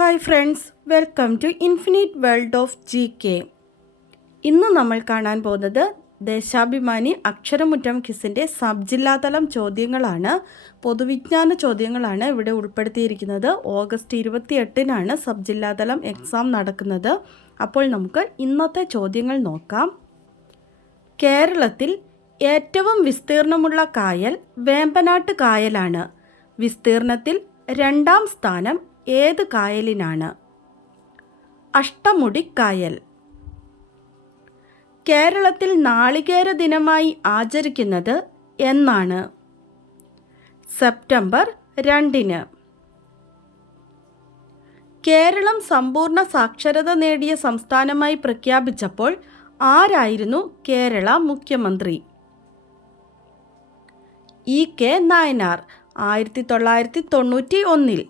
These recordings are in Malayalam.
Hi friends, welcome to infinite world of GK. ഇന്ന് നമ്മൾ കാണാൻ പോകുന്നത് ദേശാഭിമാനി അക്ഷരമുറ്റം ക്വിസിൻ്റെ സബ് ജില്ലാതലം ചോദ്യങ്ങളാണ്. പൊതുവിജ്ഞാന ചോദ്യങ്ങളാണ് ഇവിടെ ഉൾപ്പെടുത്തിയിരിക്കുന്നത്. ഓഗസ്റ്റ് 28-നാണ് സബ് ജില്ലാതലം എക്സാം നടക്കുന്നത്. അപ്പോൾ നമുക്ക് ഇന്നത്തെ ചോദ്യങ്ങൾ നോക്കാം. കേരളത്തിൽ ഏറ്റവും വിസ്തീർണമുള്ള കായൽ വേമ്പനാട്ട് കായലാണ്. വിസ്തീർണത്തിൽ 2ാം സ്ഥാനം ഏത് കായലിനാണ്? അഷ്ടമുടിക്കായൽ. കേരളത്തിൽ നാളികേര ദിനമായി ആചരിക്കുന്നത് എന്നാണ്? സെപ്റ്റംബർ 2-ന്. കേരളം സമ്പൂർണ്ണ സാക്ഷരത നേടിയ സംസ്ഥാനമായി പ്രഖ്യാപിച്ചപ്പോൾ ആരായിരുന്നു കേരള മുഖ്യമന്ത്രി? EK നായനാർ 1991.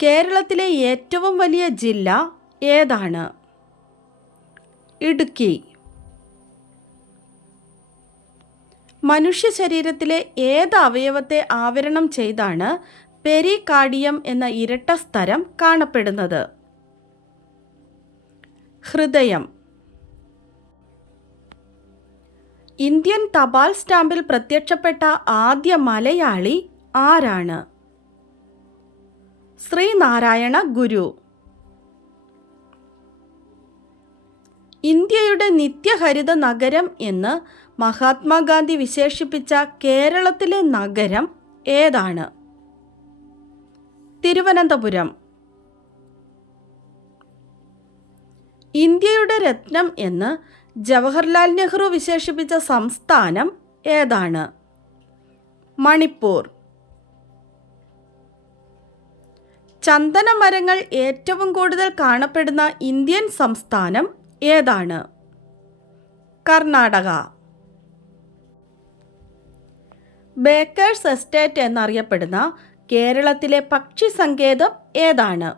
കേരളത്തിലെ ഏറ്റവും വലിയ ജില്ല ഏതാണ്? ഇടുക്കി. മനുഷ്യ ശരീരത്തിലെ ഏത് അവയവത്തെ ആവരണം ചെയ്താണ് പെരികാർഡിയം എന്ന ഇരട്ട സ്തരം കാണപ്പെടുന്നത്? ഹൃദയം. ഇന്ത്യൻ തപാൽ സ്റ്റാമ്പിൽ പ്രത്യക്ഷപ്പെട്ട ആദ്യ മലയാളി ആരാണ്? ശ്രീനാരായണ ഗുരു. ഇന്ത്യയുടെ നിത്യഹരിത നഗരം എന്ന് മഹാത്മാഗാന്ധി വിശേഷിപ്പിച്ച കേരളത്തിലെ നഗരം ഏതാണ്? തിരുവനന്തപുരം. ഇന്ത്യയുടെ രത്നം എന്ന് ജവഹർലാൽ നെഹ്റു വിശേഷിപ്പിച്ച സംസ്ഥാനം ഏതാണ്? മണിപ്പൂർ. ചന്ദന മരങ്ങൾ ഏറ്റവും കൂടുതൽ കാണപ്പെടുന്ന ഇന്ത്യൻ സംസ്ഥാനം ഏതാണ്? കർണാടക. ബേക്കേഴ്സ് എസ്റ്റേറ്റ് എന്നറിയപ്പെടുന്ന കേരളത്തിലെ പക്ഷി സങ്കേതം ഏതാണ്?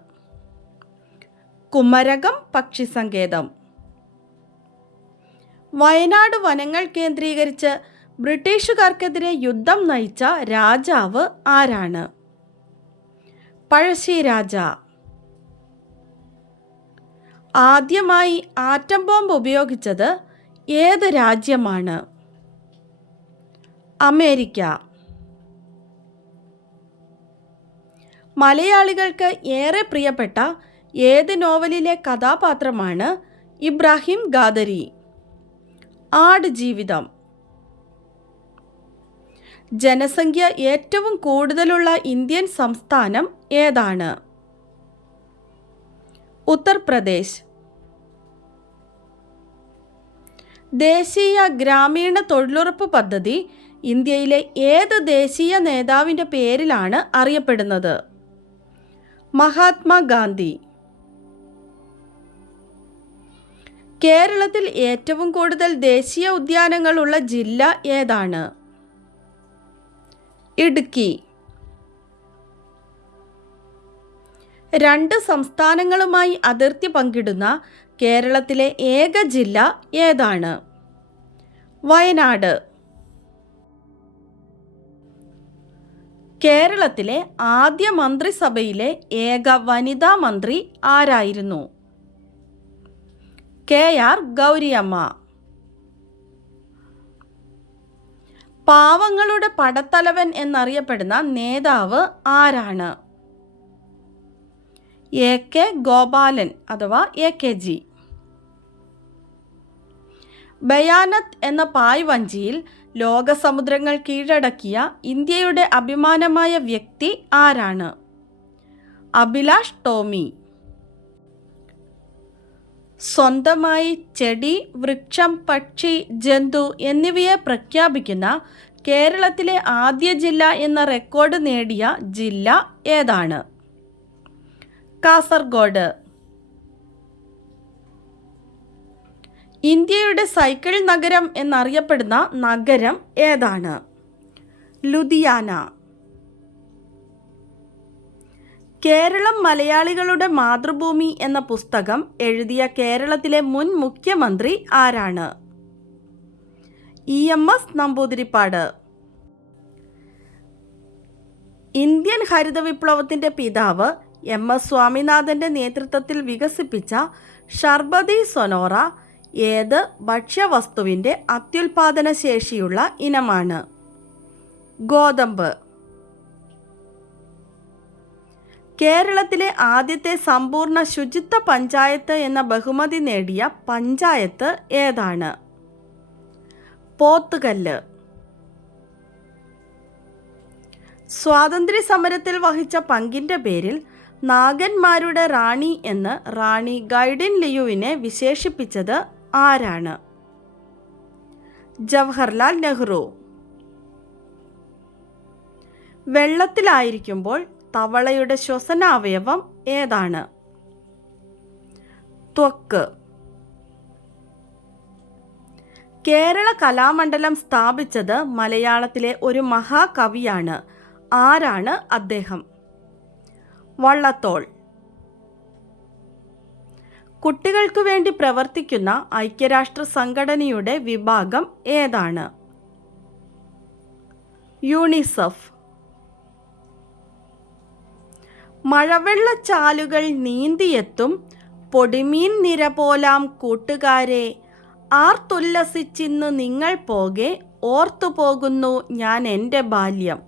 കുമരകം പക്ഷി സങ്കേതം. വയനാട് വനങ്ങൾ കേന്ദ്രീകരിച്ച് ബ്രിട്ടീഷുകാർക്കെതിരെ യുദ്ധം നയിച്ച രാജാവ് ആരാണ്? പഴശ്ശിരാജ. ആദ്യമായി ആറ്റം ബോംബ് ഉപയോഗിച്ചത് ഏത് രാജ്യമാണ്? അമേരിക്ക. മലയാളികൾക്ക് ഏറെ പ്രിയപ്പെട്ട ഏത് നോവലിലെ കഥാപാത്രമാണ് ഇബ്രാഹിം ഗാദരി? ആടുജീവിതം. ജനസംഖ്യ ഏറ്റവും കൂടുതലുള്ള ഇന്ത്യൻ സംസ്ഥാനം ഏതാണ്? ഉത്തർപ്രദേശ്. ദേശീയ ഗ്രാമീണ തൊഴിലുറപ്പ് പദ്ധതി ഇന്ത്യയിലെ ഏത് ദേശീയ നേതാവിൻ്റെ പേരിലാണ് അറിയപ്പെടുന്നത്? മഹാത്മാഗാന്ധി. കേരളത്തിൽ ഏറ്റവും കൂടുതൽ ദേശീയ ഉദ്യാനങ്ങളുള്ള ജില്ല ഏതാണ്? ഇടുക്കി. 2 സംസ്ഥാനങ്ങളുമായി അതിർത്തി പങ്കിടുന്ന കേരളത്തിലെ ഏക ജില്ല ഏതാണ്? വയനാട്. കേരളത്തിലെ ആദ്യ മന്ത്രിസഭയിലെ ഏക വനിതാ മന്ത്രി ആരായിരുന്നു? KR ഗൗരിയമ്മ. പാവങ്ങളുടെ പടത്തലവൻ എന്നറിയപ്പെടുന്ന നേതാവ് ആരാണ്? AK ഗോപാലൻ അഥവാ AKG. ബയാനത്ത് എന്ന പായ്വഞ്ചിയിൽ ലോകസമുദ്രങ്ങൾ കീഴടക്കിയ ഇന്ത്യയുടെ അഭിമാനമായ വ്യക്തി ആരാണ്? അഭിലാഷ് ടോമി. സ്വന്തമായി ചെടി, വൃക്ഷം, പക്ഷി, ജന്തു എന്നിവയെ പ്രഖ്യാപിക്കുന്ന കേരളത്തിലെ ആദ്യ ജില്ല എന്ന റെക്കോർഡ് നേടിയ ജില്ല ഏതാണ്? കാസർഗോഡ്. ഇന്ത്യയുടെ സൈക്കിൾ നഗരം എന്നറിയപ്പെടുന്ന നഗരം ഏതാണ്? ലുധിയാന. കേരളം മലയാളികളുടെ മാതൃഭൂമി എന്ന പുസ്തകം എഴുതിയ കേരളത്തിലെ മുൻ മുഖ്യമന്ത്രി ആരാണ്? EMS നമ്പൂതിരിപ്പാട്. ഇന്ത്യൻ ഹരിത വിപ്ലവത്തിൻ്റെ പിതാവ് MS സ്വാമിനാഥൻ്റെ നേതൃത്വത്തിൽ വികസിപ്പിച്ച ഷർബതി സൊനോറ ഏത് ഭക്ഷ്യവസ്തുവിൻ്റെ അത്യുൽപാദന ശേഷിയുള്ള ഇനമാണ്? ഗോതമ്പ്. കേരളത്തിലെ ആദ്യത്തെ സമ്പൂർണ്ണ ശുചിത്വ പഞ്ചായത്ത് എന്ന ബഹുമതി നേടിയ പഞ്ചായത്ത് ഏതാണ്? പോത്തുകല്ല്. സ്വാതന്ത്ര്യ സമരത്തിൽ വഹിച്ച പങ്കിൻ്റെ പേരിൽ നാഗന്മാരുടെ റാണി എന്ന് റാണി ഗൈഡിൻ ലിയുവിനെ വിശേഷിപ്പിച്ചത് ആരാണ്? ജവഹർലാൽ നെഹ്റു. വെള്ളത്തിലായിരിക്കുമ്പോൾ തവളയുടെ ശ്വസനാവയവം ഏതാണ്? ത്വക്ക്. കേരള കലാമണ്ഡലം സ്ഥാപിച്ചത് മലയാളത്തിലെ ഒരു മഹാകവിയാണ്. ആരാണ് അദ്ദേഹം? വള്ളത്തോൾ. കുട്ടികൾക്കു വേണ്ടി പ്രവർത്തിക്കുന്ന ഐക്യരാഷ്ട്ര സംഘടനയുടെ വിഭാഗം ഏതാണ്? യൂണിസെഫ്. മഴവെള്ളച്ചാലുകൾ നീന്തിയെത്തും പൊടിമീൻ നിര പോലാം കൂട്ടുകാരെ, ആർത്തുല്ലസിച്ചിന്ന് നിങ്ങൾ പോകെ ഓർത്തുപോകുന്നു ഞാൻ എൻ്റെ ബാല്യം.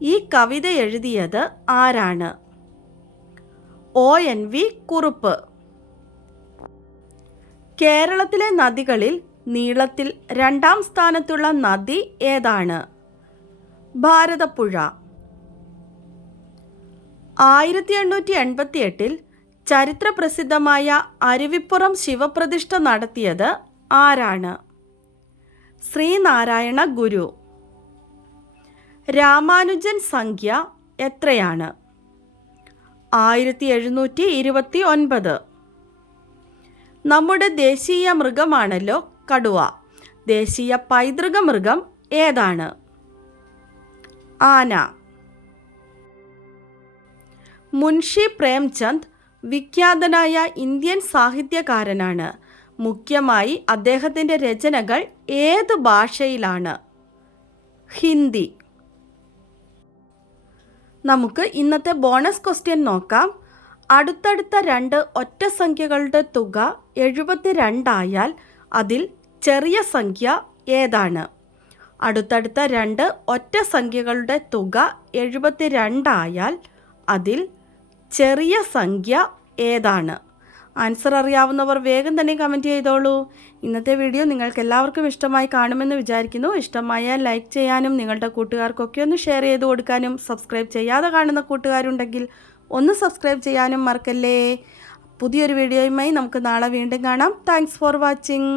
ഈ കവിത എഴുതിയത് ആരാണ്? ONV കുറുപ്പ്. കേരളത്തിലെ നദികളിൽ നീളത്തിൽ 2ാം സ്ഥാനത്തുള്ള നദി ഏതാണ്? ഭാരതപ്പുഴ. 1888 ചരിത്രപ്രസിദ്ധമായ അരുവിപ്പുറം ശിവപ്രതിഷ്ഠ നടത്തിയത് ആരാണ്? ശ്രീനാരായണ ഗുരു. രാമാനുജൻ സംഖ്യ എത്രയാണ്? 1729. നമ്മുടെ ദേശീയ മൃഗമാണല്ലോ കടുവ. ദേശീയ പൈതൃക മൃഗം ഏതാണ്? ആന. മുൻഷി പ്രേംചന്ദ് വിഖ്യാതനായ ഇന്ത്യൻ സാഹിത്യകാരനാണ്. മുഖ്യമായി അദ്ദേഹത്തിൻ്റെ രചനകൾ ഏത് ഭാഷയിലാണ്? ഹിന്ദി. നമുക്ക് ഇന്നത്തെ ബോണസ് ക്വസ്റ്റ്യൻ നോക്കാം. അടുത്തടുത്ത 2 ഒറ്റ സംഖ്യകളുടെ തുക 72 ആയാൽ അതിൽ ചെറിയ സംഖ്യ ഏതാണ്? അടുത്തടുത്ത 2 ഒറ്റ സംഖ്യകളുടെ തുക 72 ആയാൽ അതിൽ ചെറിയ സംഖ്യ ഏതാണ്? ആൻസർ അറിയാവുന്നവർ വേഗം തന്നെ കമൻറ്റ് ചെയ്തോളൂ. ഇന്നത്തെ വീഡിയോ നിങ്ങൾക്ക് എല്ലാവർക്കും ഇഷ്ടമായി കാണുമെന്ന് വിചാരിക്കുന്നു. ഇഷ്ടമായാൽ ലൈക്ക് ചെയ്യാനും നിങ്ങളുടെ കൂട്ടുകാർക്കൊക്കെ ഒന്ന് ഷെയർ ചെയ്ത് കൊടുക്കാനും സബ്സ്ക്രൈബ് ചെയ്യാതെ കാണുന്ന കൂട്ടുകാരുണ്ടെങ്കിൽ ഒന്ന് സബ്സ്ക്രൈബ് ചെയ്യാനും മറക്കല്ലേ. പുതിയൊരു വീഡിയോയുമായി നമുക്ക് നാളെ വീണ്ടും കാണാം. Thanks for watching.